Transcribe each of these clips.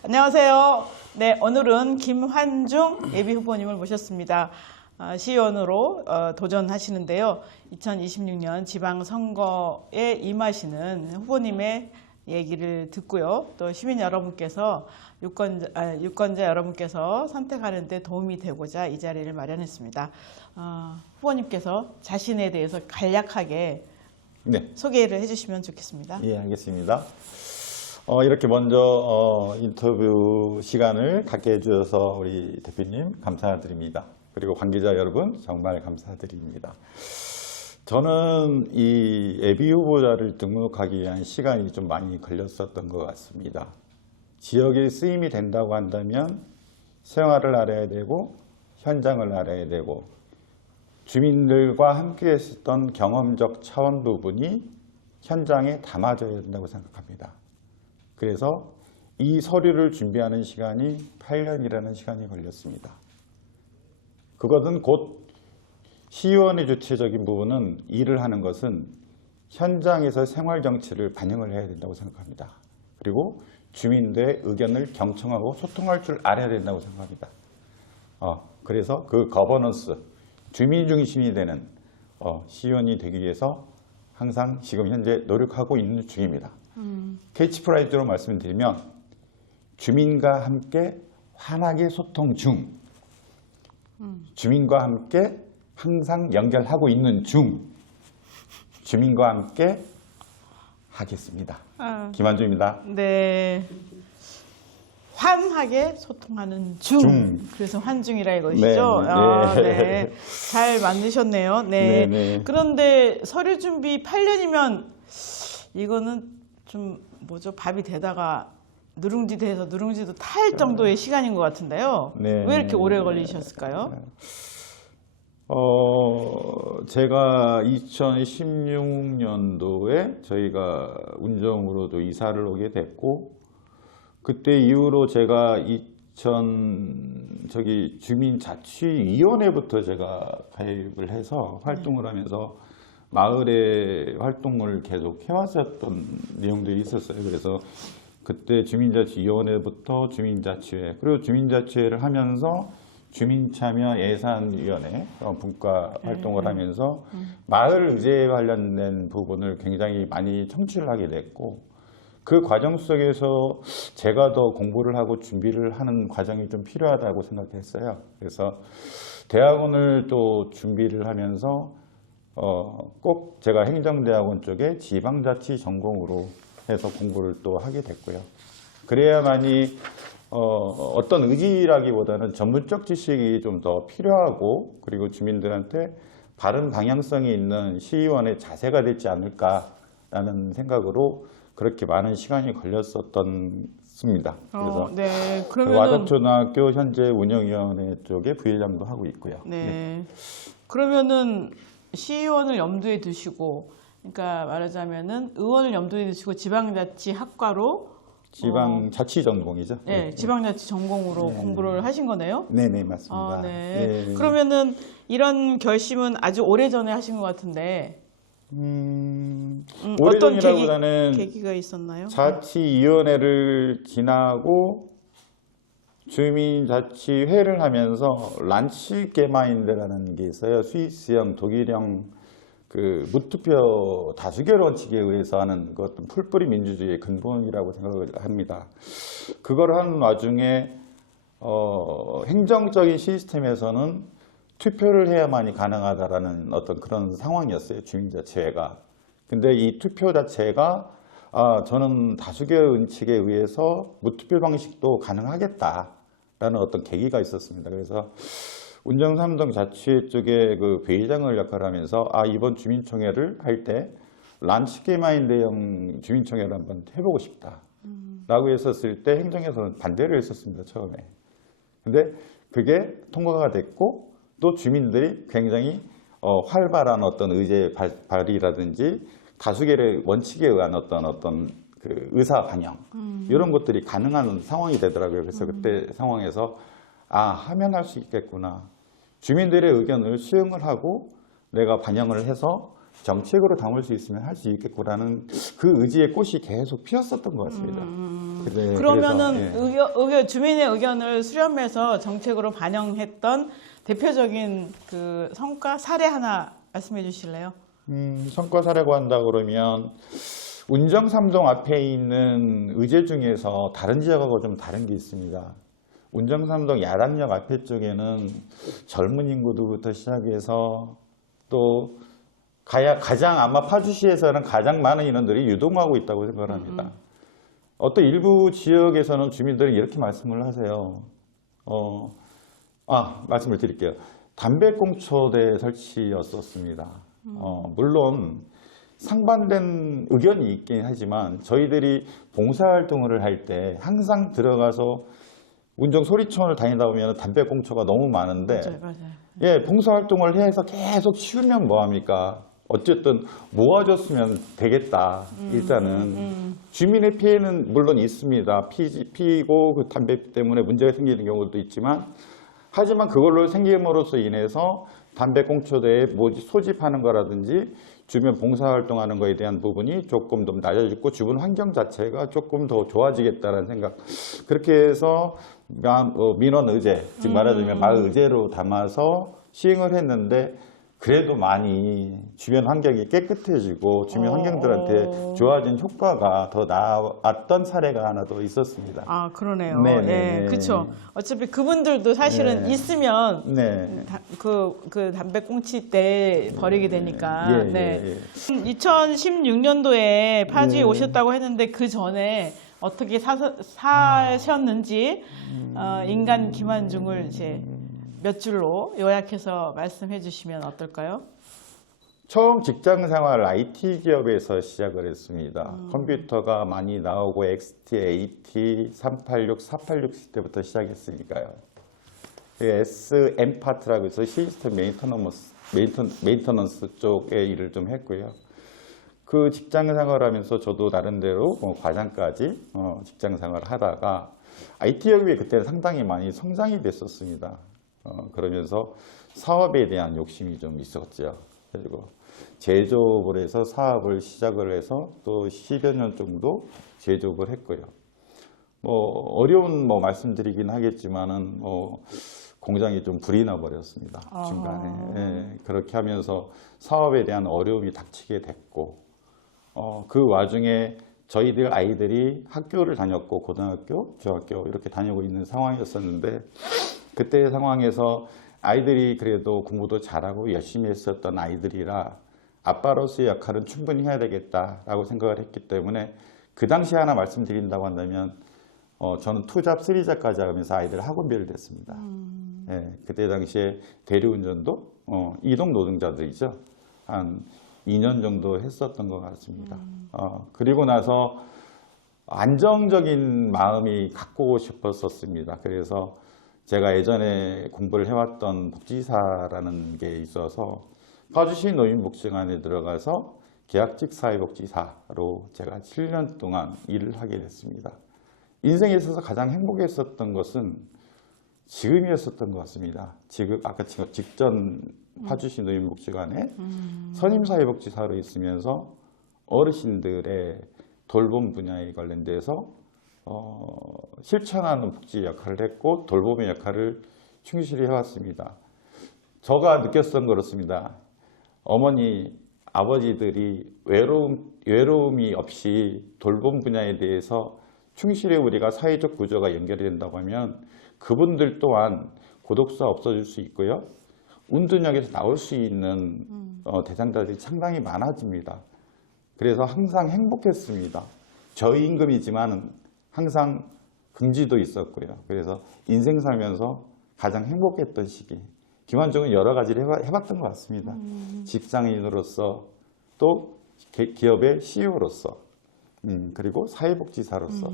안녕하세요. 네, 오늘은 김환중 예비후보님을 모셨습니다. 시의원으로 도전하시는데요. 2026년 지방선거에 임하시는 후보님의 얘기를 듣고요. 또 시민 여러분께서 유권자 여러분께서 선택하는 데 도움이 되고자 이 자리를 마련했습니다. 후보님께서 자신에 대해서 간략하게 소개를 해주시면 좋겠습니다. 예, 알겠습니다. 이렇게 먼저 인터뷰 시간을 갖게 해주셔서 우리 대표님 감사드립니다. 그리고 관계자 여러분 정말 감사드립니다. 저는 이 예비 후보자를 등록하기 위한 시간이 좀 많이 걸렸었던 것 같습니다. 지역에 쓰임이 된다고 한다면 생활을 알아야 되고 현장을 알아야 되고 주민들과 함께 했었던 경험적 차원 부분이 현장에 담아져야 된다고 생각합니다. 그래서 이 서류를 준비하는 시간이 8년이라는 시간이 걸렸습니다. 그것은 곧 시의원의 주체적인 부분은 일을 하는 것은 현장에서 생활정치를 반영을 해야 된다고 생각합니다. 그리고 주민들의 의견을 경청하고 소통할 줄 알아야 된다고 생각합니다. 그래서 그 거버넌스, 주민 중심이 되는 시의원이 되기 위해서 항상 지금 현재 노력하고 있는 중입니다. 캐치프라이즈로 말씀드리면 주민과 함께 환하게 소통 중, 주민과 함께 항상 연결하고 있는 중, 주민과 함께 하겠습니다. 김환중입니다. 네. 환하게 소통하는 중. 그래서 환중이라 이것이죠. 네. 네. 잘 만드셨네요. 네. 네. 그런데 서류 준비 8년이면 이거는 좀 뭐죠? 밥이 되다가 누룽지 돼서 누룽지도 탈 정도의 시간인 것 같은데요. 네. 왜 이렇게 오래 걸리셨을까요? 제가 2016년도에 저희가 운정으로도 이사를 오게 됐고, 그때 이후로 제가 주민자치위원회부터 제가 가입을 해서 활동을 하면서 마을의 활동을 계속 해왔었던 내용들이 있었어요. 그래서 그때 주민자치위원회부터 주민자치회, 그리고 주민자치회를 하면서 주민참여예산위원회 분과 활동을 하면서 마을 의제에 관련된 부분을 굉장히 많이 청취를 하게 됐고, 그 과정 속에서 제가 더 공부를 하고 준비를 하는 과정이 좀 필요하다고 생각했어요. 그래서 대학원을 또 준비를 하면서 꼭 제가 행정대학원 쪽에 지방자치 전공으로 해서 공부를 또 하게 됐고요. 그래야만이 어떤 의지라기보다는 전문적 지식이 좀 더 필요하고, 그리고 주민들한테 바른 방향성이 있는 시의원의 자세가 되지 않을까라는 생각으로 그렇게 많은 시간이 걸렸었습니다. 그래서 네. 그러면은 와덕초등학교 현재 운영위원회 쪽에 부회장도 하고 있고요. 네. 그러면은 시의원을 염두에 두시고, 그러니까 말하자면은 의원을 염두에 두시고 지방자치학과로 지방자치 전공이죠. 네, 지방자치 전공으로 공부를 하신 거네요. 네네, 맞습니다. 네. 네. 그러면은 이런 결심은 아주 오래 전에 하신 것 같은데 어떤 계기가 있었나요? 자치위원회를 지나고 주민자치회를 하면서 란치게마인드라는 게 있어요. 스위스형, 독일형 그 무투표 다수결 원칙에 의해서 하는 것은 풀뿌리 민주주의의 근본이라고 생각을 합니다. 그걸 하는 와중에 행정적인 시스템에서는 투표를 해야만이 가능하다라는 어떤 그런 상황이었어요. 주민자치회가. 근데 이 투표 자체가 저는 다수결 원칙에 의해서 무투표 방식도 가능하겠다라는 어떤 계기가 있었습니다. 그래서 운정 3동 자치회 쪽에 그 회의장을 역할하면서 이번 주민총회를 할 때 란치게마인드형 주민총회를 한번 해보고 싶다 라고 했었을 때 행정에서는 반대를 했었습니다. 처음에. 근데 그게 통과가 됐고, 또 주민들이 굉장히 활발한 어떤 의제 발의라든지 다수결의 원칙에 의한 어떤 그 의사 반영 이런 것들이 가능한 상황이 되더라고요. 그래서 그때 상황에서 하면 할 수 있겠구나. 주민들의 의견을 수용을 하고 내가 반영을 해서 정책으로 담을 수 있으면 할 수 있겠구라는 그 의지의 꽃이 계속 피었었던 것 같습니다. 네, 그러면은 그래서, 예. 주민의 의견을 수렴해서 정책으로 반영했던 대표적인 그 성과 사례 하나 말씀해 주실래요? 성과 사례고 한다 그러면 운정 3동 앞에 있는 의제 중에서 다른 지역하고 좀 다른 게 있습니다. 운정 3동 야당역 앞에 쪽에는 젊은 인구들부터 시작해서 또 가장 아마 파주시에서는 가장 많은 인원들이 유동하고 있다고 생각을 합니다. 어떤 일부 지역에서는 주민들은 이렇게 말씀을 하세요. 말씀을 드릴게요. 담배꽁초대 설치였었습니다. 물론 상반된 의견이 있긴 하지만 저희들이 봉사활동을 할 때 항상 들어가서 운정 소리촌을 다니다 보면 담배꽁초가 너무 많은데 맞아요. 예, 봉사활동을 해서 계속 치우면 뭐합니까? 어쨌든 모아줬으면 되겠다. 일단은 주민의 피해는 물론 있습니다. 피고 그 담배 때문에 문제가 생기는 경우도 있지만 하지만 그걸로 생김으로써 인해서 담배꽁초대에 소집하는 거라든지 주변 봉사활동하는 거에 대한 부분이 조금 더 낮아지고 주변 환경 자체가 조금 더 좋아지겠다는 생각. 그렇게 해서 민원 의제, 즉 말하자면 마을 의제로 담아서 시행을 했는데 그래도 많이 주변 환경이 깨끗해지고 주변 환경들한테 좋아진 효과가 더 나왔던 사례가 하나 더 있었습니다. 아, 그러네요. 네네네. 예, 그렇죠. 어차피 그분들도 사실은 네. 있으면 네. 그 담배꽁치 때 버리게 되니까. 예, 네. 예, 예. 2016년도에 파주에 오셨다고 했는데 그 전에 어떻게 사셨는지 인간 김한중을 이제 몇 줄로 요약해서 말씀해 주시면 어떨까요? 처음 직장 생활 IT 기업에서 시작을 했습니다. 컴퓨터가 많이 나오고 XT, AT, 386, 486 시대부터 시작했으니까요. SM 파트라고 해서 시스템 메인터넌스 쪽의 일을 좀 했고요. 그 직장 생활하면서 저도 나름대로 과장까지 직장 생활을 하다가 IT 기업이 그때 상당히 많이 성장이 됐었습니다. 그러면서 사업에 대한 욕심이 좀 있었죠. 그리고 제조업을 해서 사업을 시작을 해서 또 10여 년 정도 제조업을 했고요. 어려운 말씀드리긴 하겠지만은 공장이 좀 불이 나 버렸습니다. 중간에. 예, 그렇게 하면서 사업에 대한 어려움이 닥치게 됐고 그 와중에 저희들 아이들이 학교를 다녔고 고등학교, 중학교 이렇게 다니고 있는 상황이었었는데 그때 상황에서 아이들이 그래도 공부도 잘하고 열심히 했었던 아이들이라 아빠로서의 역할은 충분히 해야 되겠다라고 생각을 했기 때문에 그 당시 하나 말씀드린다고 한다면 저는 2잡, 3잡까지 하면서 아이들 학원비를 냈습니다. 예, 그때 당시에 대리운전도 이동 노동자들이죠. 한 2년 정도 했었던 것 같습니다. 그리고 나서 안정적인 마음이 갖고 싶었었습니다. 그래서 제가 예전에 공부를 해왔던 복지사라는 게 있어서 파주시 노인복지관에 들어가서 계약직 사회복지사로 제가 7년 동안 일을 하게 됐습니다. 인생에 있어서 가장 행복했었던 것은 지금이었었던 것 같습니다. 지금 아까 직전 파주시 노인복지관에 선임사회복지사로 있으면서 어르신들의 돌봄 분야에 관련돼서 실천하는 복지 역할을 했고 돌봄의 역할을 충실히 해왔습니다. 제가 느꼈던 그렇습니다. 어머니, 아버지들이 외로움이 없이 돌봄 분야에 대해서 충실히 우리가 사회적 구조가 연결이 된다고 하면 그분들 또한 고독사 없어질 수 있고요. 운둔역에서 나올 수 있는 대상자들이 상당히 많아집니다. 그래서 항상 행복했습니다. 저임금이지만 항상 긍지도 있었고요. 그래서 인생 살면서 가장 행복했던 시기. 김한중은 여러 가지를 해봤던 것 같습니다. 직장인으로서 또 기업의 CEO로서 그리고 사회복지사로서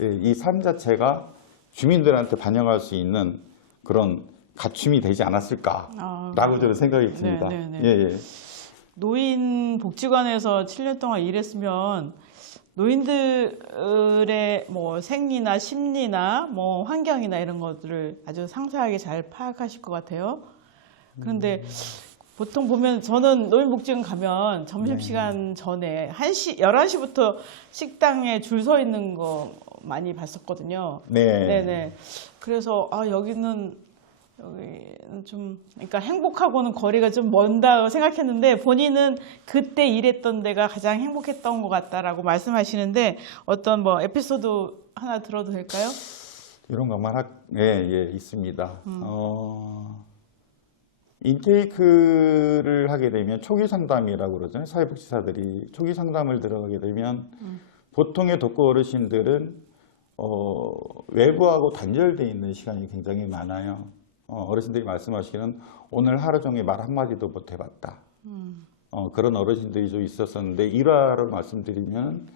이 삶 자체가 주민들한테 반영할 수 있는 그런 갖춤이 되지 않았을까라고 저는 생각이 듭니다. 예. 노인복지관에서 7년 동안 일했으면 노인들의 생리나 심리나 환경이나 이런 것들을 아주 상세하게 잘 파악하실 것 같아요. 그런데 보통 보면 저는 노인복지관 가면 점심시간 전에 11시부터 식당에 줄 서 있는 거 많이 봤었거든요. 네. 네네. 그래서 여기는 좀 그러니까 행복하고는 거리가 좀 먼다 생각했는데 본인은 그때 일했던 데가 가장 행복했던 것 같다라고 말씀하시는데 어떤 뭐 에피소드 하나 들어도 될까요? 이런 것만 예, 있습니다. 인테이크를 하게 되면 초기 상담이라고 그러잖아요. 사회복지사들이 초기 상담을 들어가게 되면 보통의 독거 어르신들은 외부하고 단절되어 있는 시간이 굉장히 많아요. 어르신들이 말씀하시기는 오늘 하루 종일 말 한마디도 못 해봤다. 그런 어르신들이 좀 있었었는데 일화를 말씀드리면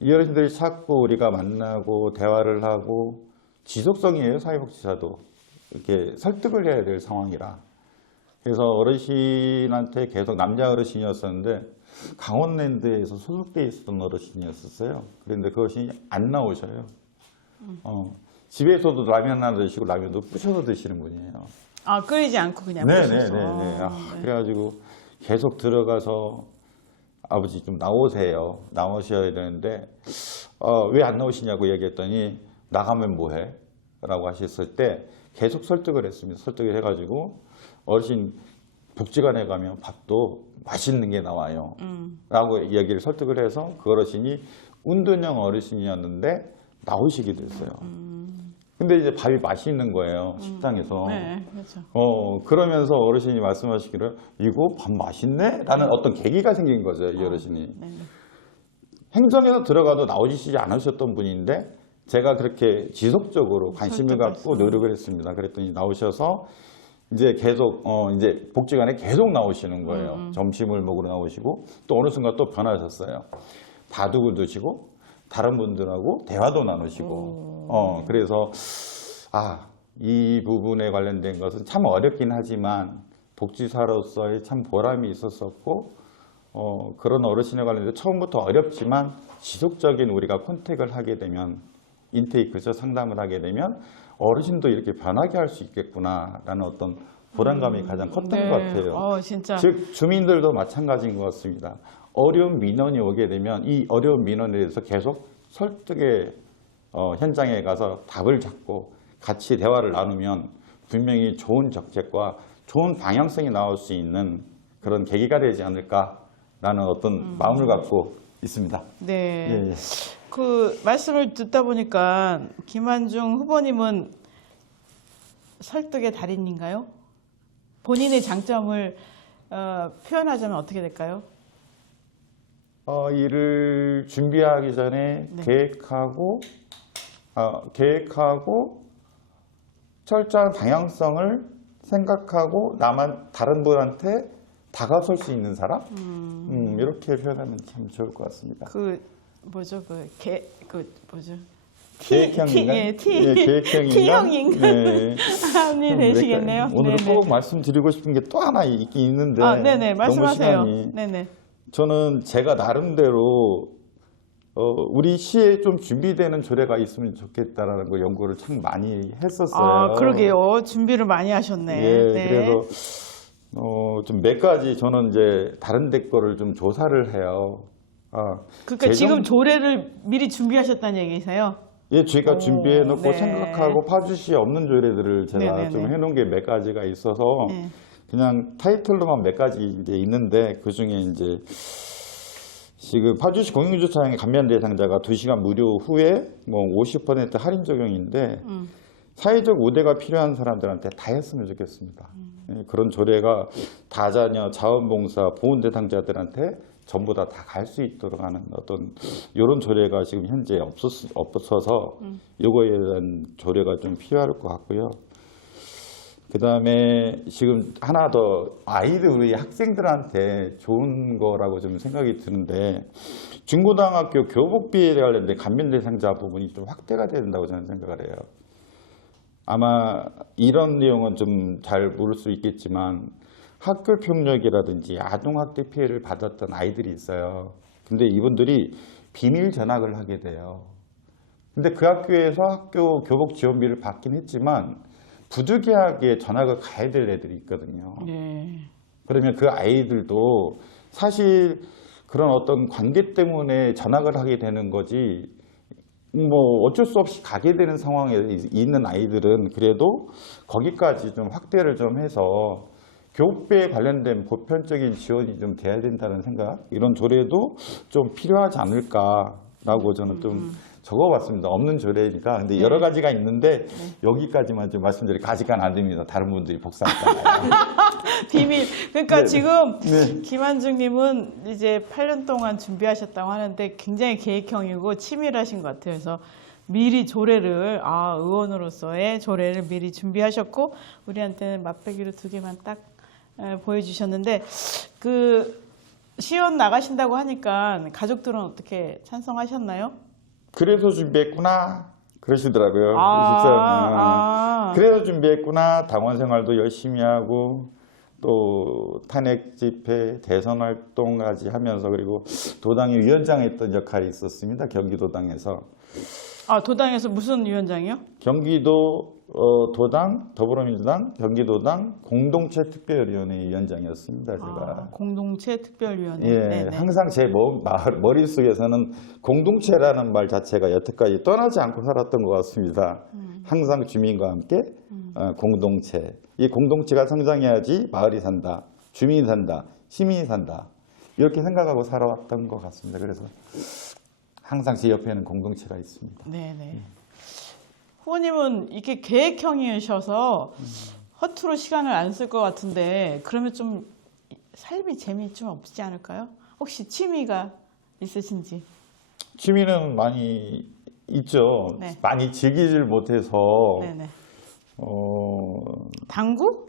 이 어르신들이 자꾸 우리가 만나고 대화를 하고 지속성이에요. 사회복지사도 이렇게 설득을 해야 될 상황이라. 그래서 어르신한테 계속 남자 어르신이었었는데 강원랜드에서 소속돼 있었던 어르신이었었어요. 그런데 그것이 안 나오셔요. 집에서도 라면 하나 드시고 라면도 부셔서 드시는 분이에요. 끓이지 않고 그냥 네네네. 부셔서. 네. 그래가지고 계속 들어가서 아버지 좀 나오세요. 나오셔야 되는데 왜 안 나오시냐고 얘기했더니 나가면 뭐해? 라고 하셨을 때 계속 설득을 했습니다. 설득을 해가지고 어르신 복지관에 가면 밥도 맛있는 게 나와요. 라고 얘기를 설득을 해서 그 어르신이 운동형 어르신이었는데 나오시게 됐어요. 근데 이제 밥이 맛있는 거예요. 식당에서. 네, 그렇죠. 그러면서 어르신이 말씀하시기를 이거 밥 맛있네? 라는 어떤 계기가 생긴 거죠. 이 어르신이. 네. 행정에서 들어가도 나오시지 않으셨던 분인데 제가 그렇게 지속적으로 관심을 갖고 노력을 했습니다. 그랬더니 나오셔서 이제 계속 이제 복지관에 계속 나오시는 거예요. 점심을 먹으러 나오시고 또 어느 순간 또 변하셨어요. 바둑을 두시고 다른 분들하고 대화도 나누시고 그래서 이 부분에 관련된 것은 참 어렵긴 하지만 복지사로서의 참 보람이 있었었고 그런 어르신에 관련해서 처음부터 어렵지만 지속적인 우리가 컨택을 하게 되면 인테이크죠. 상담을 하게 되면 어르신도 이렇게 변하게 할 수 있겠구나라는 어떤 보람감이 가장 컸던 것 같아요. 진짜. 즉 주민들도 마찬가지인 것 같습니다. 어려운 민원이 오게 되면 이 어려운 민원에 대해서 계속 설득의 현장에 가서 답을 찾고 같이 대화를 나누면 분명히 좋은 정책과 좋은 방향성이 나올 수 있는 그런 계기가 되지 않을까라는 어떤 마음을 갖고 있습니다. 네. 예, 예. 그 말씀을 듣다 보니까 김한중 후보님은 설득의 달인인가요? 본인의 장점을 표현하자면 어떻게 될까요? 일을 준비하기 전에 네. 계획하고 철저한 방향성을 생각하고 다른 분한테 다가설 수 있는 사람? 이렇게 표현하면 참 좋을 것 같습니다. 계획형인가? T형인가? 네. 이 되시겠네요. 오늘 네네. 꼭 말씀드리고 싶은 게 또 하나 있긴 있는데 네네. 말씀하세요. 너무 시간이 네네. 저는 제가 나름대로 우리 시에 좀 준비되는 조례가 있으면 좋겠다라는 거 연구를 참 많이 했었어요. 그러게요. 준비를 많이 하셨네. 예, 네. 그래서 좀 몇 가지 저는 이제 다른 데 거를 좀 조사를 해요. 그러니까 지금 조례를 미리 준비하셨다는 얘기세요? 예, 제가 준비해 놓고 네. 생각하고 파주시에 없는 조례들을 제가 네네네. 좀 해놓은 게 몇 가지가 있어서 네. 그냥 타이틀로만 몇 가지 이제 있는데 그 중에 이제 지금 파주시 공영주차장의 감면 대상자가 2시간 무료 후에 뭐 50% 할인 적용인데 사회적 우대가 필요한 사람들한테 다 했으면 좋겠습니다. 예, 그런 조례가 다자녀, 자원봉사, 보훈 대상자들한테 전부 다 갈 수 있도록 하는 어떤 이런 조례가 지금 현재 없어서 이거에 대한 조례가 좀 필요할 것 같고요. 그 다음에 지금 하나 더 아이들 우리 학생들한테 좋은 거라고 좀 생각이 드는데 중고등학교 교복비에 관련된 감면 대상자 부분이 좀 확대가 돼야 된다고 저는 생각을 해요. 아마 이런 내용은 좀 잘 모를 수 있겠지만 학교 폭력이라든지 아동학대 피해를 받았던 아이들이 있어요. 근데 이분들이 비밀 전학을 하게 돼요. 근데 그 학교에서 학교 교복 지원비를 받긴 했지만 부득이하게 전학을 가야 될 애들이 있거든요. 네. 그러면 그 아이들도 사실 그런 어떤 관계 때문에 전학을 하게 되는 거지, 뭐 어쩔 수 없이 가게 되는 상황에 있는 아이들은 그래도 거기까지 좀 확대를 좀 해서 교육부에 관련된 보편적인 지원이 좀 돼야 된다는 생각, 이런 조례도 좀 필요하지 않을까라고 저는 좀 적어봤습니다. 없는 조례니까. 근데 여러 가지가 있는데 여기까지만 좀 말씀드리고 가지가는 안 됩니다. 다른 분들이 복사할까요? 비밀. 그러니까 네. 지금 네. 김한중님은 이제 8년 동안 준비하셨다고 하는데 굉장히 계획형이고 치밀하신 것 같아요. 그래서 미리 조례를, 의원으로서의 조례를 미리 준비하셨고, 우리한테는 맛배기로 2개만 딱 보여주셨는데, 그 시연 나가신다고 하니까 가족들은 어떻게 찬성하셨나요? 그래서 준비했구나 그러시더라고요. 아. 그래서 준비했구나. 당원 생활도 열심히 하고 또 탄핵 집회, 대선 활동까지 하면서, 그리고 도당의 위원장 했던 역할이 있었습니다. 경기도당에서. 도당에서 무슨 위원장이요? 경기도 도당, 더불어민주당, 경기도당 공동체 특별위원회 위원장이었습니다. 제가. 공동체 특별위원회. 예, 네네. 항상 제 머릿속에서는 공동체라는 말 자체가 여태까지 떠나지 않고 살았던 것 같습니다. 항상 주민과 함께 공동체. 이 공동체가 성장해야지 마을이 산다, 주민이 산다, 시민이 산다. 이렇게 생각하고 살아왔던 것 같습니다. 그래서 항상 제 옆에는 공동체가 있습니다. 네네. 후보님은 이게 계획형이셔서 허투루 시간을 안 쓸 것 같은데, 그러면 좀 삶이 재미 좀 없지 않을까요? 혹시 취미가 있으신지? 취미는 많이 있죠. 네. 많이 즐기질 못해서 네네. 어, 당구?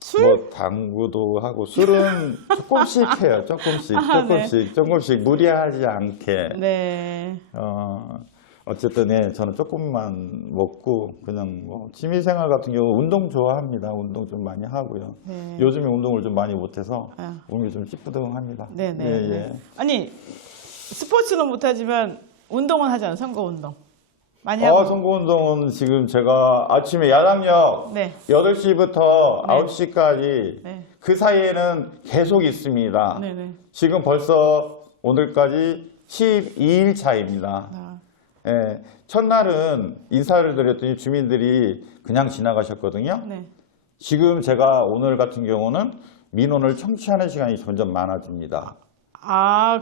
술? 뭐 당구도 하고 술은 조금씩 해요. 조금씩, 네. 조금씩 무리하지 않게. 네. 어쨌든 예, 저는 조금만 먹고 그냥 뭐 취미생활 같은 경우 운동 좋아합니다. 운동 좀 많이 하고요. 네. 요즘에 운동을 좀 많이 못해서 아. 몸이 좀 찌뿌둥합니다. 네네. 예, 예. 아니, 스포츠는 못하지만 운동은 하잖아요. 선거운동. 많이 하고. 선거운동은 지금 제가 아침에 야당역 네. 8시부터 네. 9시까지 네. 그 사이에는 계속 있습니다. 네네. 지금 벌써 오늘까지 12일 차입니다. 예, 첫날은 인사를 드렸더니 주민들이 그냥 지나가셨거든요. 네. 지금 제가 오늘 같은 경우는 민원을 청취하는 시간이 점점 많아집니다.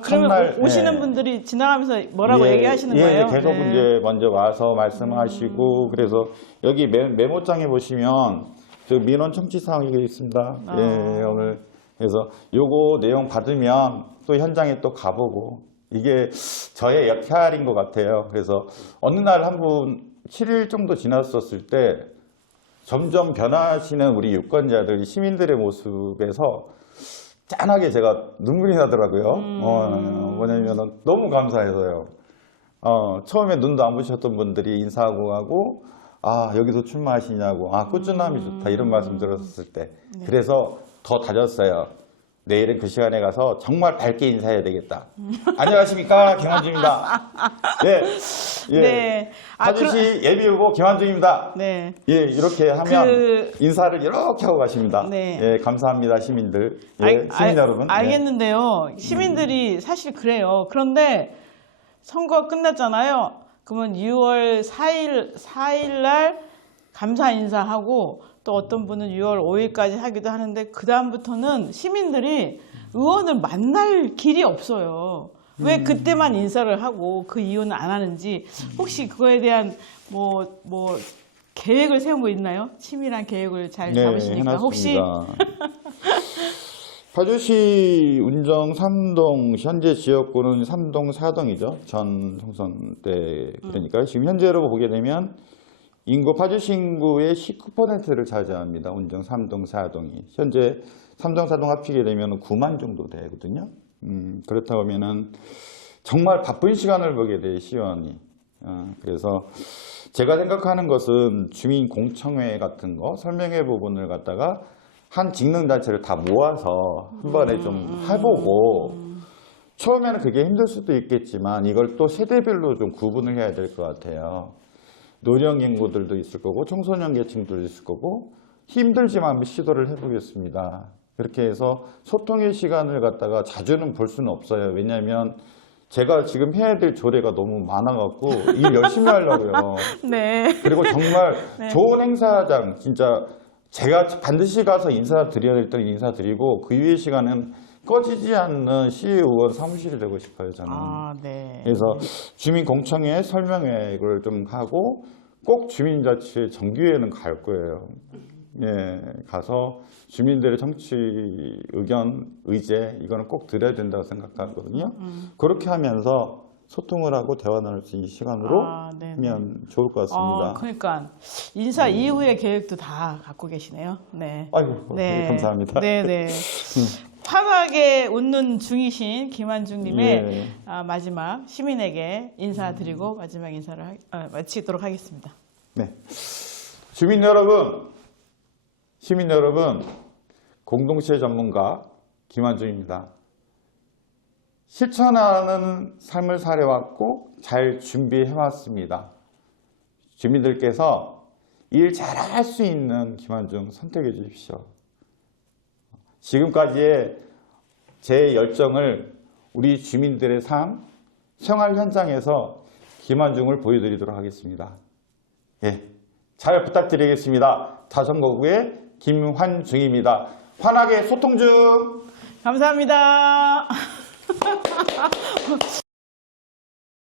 그러면 첫날, 오시는 네. 분들이 지나가면서 뭐라고 예, 얘기하시는 예, 거예요? 계속 네. 이제 먼저 와서 말씀하시고, 그래서 여기 메모장에 보시면 저 민원 청취 사항이 있습니다. 예, 오늘 그래서 요거 내용 받으면 또 현장에 또 가보고, 이게 저의 역할인 것 같아요. 그래서 어느 날 한 분 7일 정도 지났었을 때 점점 변화하시는 우리 유권자들, 시민들의 모습에서 짠하게 제가 눈물이 나더라고요. 뭐냐면 너무 감사해서요. 처음에 눈도 안 부셨던 분들이 인사하고 가고, 여기서 출마하시냐고, 꾸준함이 좋다, 이런 말씀 들었을 때. 네. 그래서 더 다졌어요. 내일은 그 시간에 가서 정말 밝게 인사해야 되겠다. 안녕하십니까, 김한중입니다. 예, 예. 네. 파주시 예비후보 김한중입니다. 네. 예, 이렇게 하면 인사를 이렇게 하고 가십니다. 네. 예, 감사합니다, 시민들. 예, 시민 여러분. 알겠는데요. 시민들이 사실 그래요. 그런데 선거가 끝났잖아요. 그러면 6월 4일 날 감사 인사하고, 또 어떤 분은 6월 5일까지 하기도 하는데, 그다음부터는 시민들이 의원을 만날 길이 없어요. 왜 그때만 인사를 하고 그 이유는 안 하는지, 혹시 그거에 대한 뭐 계획을 세운 거 있나요? 치밀한 계획을 잘 잡으시니까. 해놨습니다. 혹시 파주시 운정 3동, 현재 지역구는 3동 4동이죠. 전 총선 때. 그러니까 지금 현재로 보게 되면 인구, 파주시 인구의 19%를 차지합니다. 운정 3동 4동이. 현재 3동 4동 합치게 되면 9만 정도 되거든요. 그렇다고 하면은 정말 바쁜 시간을 보게 돼요, 시의원이. 그래서 제가 생각하는 것은 주민 공청회 같은 거, 설명회 부분을 갖다가 한 직능단체를 다 모아서 한 번에 좀 해보고, 처음에는 그게 힘들 수도 있겠지만 이걸 또 세대별로 좀 구분을 해야 될 것 같아요. 노령 인구들도 있을 거고 청소년 계층들도 있을 거고, 힘들지만 한번 시도를 해보겠습니다. 그렇게 해서 소통의 시간을 갖다가 자주는 볼 수는 없어요. 왜냐하면 제가 지금 해야 될 조례가 너무 많아갖고 일 열심히 하려고요. 네. 그리고 정말 좋은 행사장 진짜 제가 반드시 가서 인사드려야 될 때는 인사드리고 그 이외의 시간은 꺼지지 않는 시의원 사무실이 되고 싶어요, 저는. 아, 네. 그래서 주민공청회 설명회를 좀 하고 꼭 주민자치 정기회는 갈 거예요. 예, 가서 주민들의 정치 의견, 의제 이거는 꼭 들어야 된다고 생각하거든요. 그렇게 하면서 소통을 하고 대화 나눌 수 있는 시간으로 하면 좋을 것 같습니다. 그러니까 인사 이후의 계획도 다 갖고 계시네요. 네. 아이고, 네, 감사합니다. 네네. 환하게 웃는 중이신 김한중님의 예. 마지막 시민에게 인사드리고 마지막 인사를 마치도록 하겠습니다. 네. 주민 여러분, 시민 여러분, 공동체 전문가 김한중입니다. 실천하는 삶을 살아왔고 잘 준비해왔습니다. 주민들께서 일 잘할 수 있는 김한중 선택해 주십시오. 지금까지의 제 열정을 우리 주민들의 삶, 생활 현장에서 김한중을 보여드리도록 하겠습니다. 예, 잘 부탁드리겠습니다. 자선거구의 김환중입니다. 환하게 소통 중! 감사합니다.